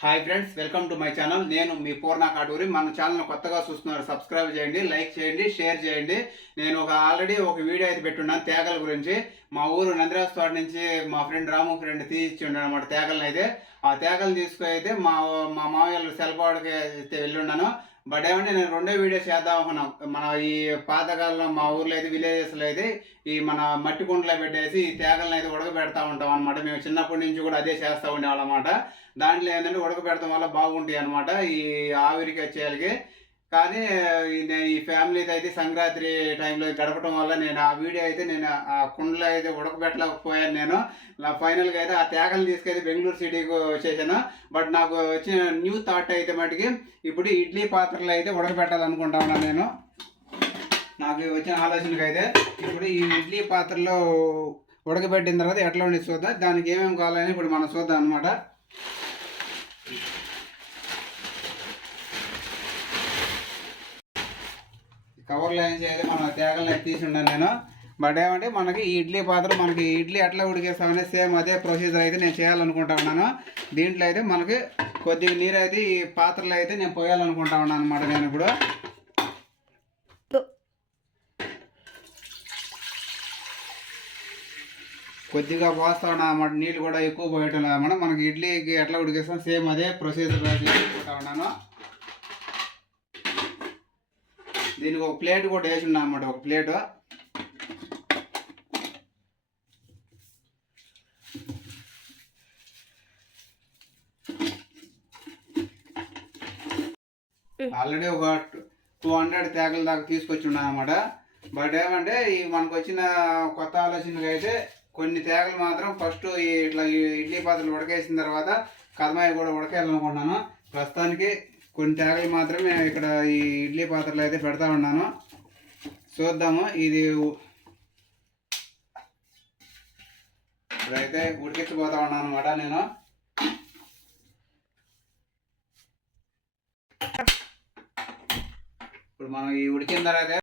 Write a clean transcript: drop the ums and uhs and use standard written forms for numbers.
Hi friends, welcome to my channel. నేను మీ పూర్ణ కాటూరి. మన channel కొత్తగా చూస్తున్నారు, సబ్స్క్రైబ్ చేయండి, లైక్ చేయండి, షేర్ చేయండి. నేను ఆల్రెడీ ఒక వీడియో అయితే పెట్టున్నాను తేగల గురించి. మా ఊరు నందిరాజతోట నుంచి మా ఫ్రెండ్ రాము ఫ్రెండ్ తీసిచ్చిండు అనమాట తేగలను. అయితే ఆ తేగలను తీసుకుని అయితే మా మా మామయ్య సెల్పాడికి అయితే వెళ్ళున్నాను. బట్ ఏమంటే నేను రెండో వీడియో చేద్దాం అనుకున్నాం. మన ఈ పాతకాలంలో మా ఊర్లో అయితే విలేజెస్లో అయితే ఈ మన మట్టి కుండలో పెట్టేసి ఈ తేగలను అయితే ఉడకబెడతా ఉంటాం అనమాట. మేము చిన్నప్పటి నుంచి కూడా అదే చేస్తూ ఉండేవాళ్ళం అన్నమాట. దాంట్లో ఏంటంటే ఉడకబెడతాం వల్ల బాగుంటాయి అనమాట ఈ ఆవిరికి వచ్చేయాలకి. కానీ ఈ ఫ్యామిలీతో అయితే సంక్రాంతి టైంలో గడపడం వల్ల నేను ఆ వీడియో అయితే నేను ఆ కుండలో అయితే ఉడకబెట్టలేకపోయాను. నేను ఫైనల్గా అయితే ఆ తేగలు తీసుకెళ్ళి బెంగళూరు సిటీకి వచ్చేసాను. బట్ నాకు వచ్చిన న్యూ థాట్ అయితే మటుకి ఇప్పుడు ఇడ్లీ పాత్రలు అయితే ఉడకబెట్టాలనుకుంటా ఉన్నాను నేను. నాకు వచ్చిన ఆలోచనకి అయితే ఇప్పుడు ఈ ఇడ్లీ పాత్రలో ఉడకబెట్టిన తర్వాత ఎట్లా ఉండి చూద్దాం, దానికి ఏమేమి కావాలని ఇప్పుడు మనం చూద్దాం అనమాట. కవర్ లైన్స్ అయితే మనం తేగలను తీసి ఉన్నాను నేను. బట్ ఏమంటే మనకి ఈ ఇడ్లీ పాత్ర మనకి ఇడ్లీ ఎట్లా ఉడికేస్తామనే సేమ్ అదే ప్రొసీజర్ అయితే నేను చేయాలనుకుంటా ఉన్నాను. దీంట్లో అయితే మనకి కొద్దిగా నీరు అయితే ఈ పాత్రలో అయితే నేను పోయాలనుకుంటా ఉన్నాను అనమాట. నేను ఇప్పుడు కొద్దిగా పోస్తా ఉన్నా అన్నమాట. నీళ్ళు కూడా ఎక్కువ పోయటం లేదన్నమాట. మనకి ఇడ్లీకి ఎట్లా ఉడికేస్తాం సేమ్ అదే ప్రొసీజర్ చేసుకుంటా ఉన్నాను. దీనికి ఒక ప్లేట్ కూడా వేసి ఉన్నా అన్నమాట. ఒక ప్లేటు ఆల్రెడీ ఒక 200 తేగల దాకా తీసుకొచ్చి ఉన్నా అన్నమాట. బట్ ఏమంటే ఈ మనకు వచ్చిన కొత్త ఆలోచనగా అయితే కొన్ని తేగలు మాత్రం ఫస్ట్ ఇట్లా ఇడ్లీ పాత్రలు ఉడకేసిన తర్వాత కదమాయి కూడా ఉడకేయాలనుకుంటున్నాను. ప్రస్తుతానికి కొన్ని తేగలు మాత్రమే ఇక్కడ ఈ ఇడ్లీ పాత్రలో అయితే పెడతా ఉన్నాను. చూద్దాము ఇది ఇప్పుడైతే ఉడికించిపోతా ఉన్నాను అనమాట నేను. ఇప్పుడు మనం ఈ ఉడికిన తర్వాత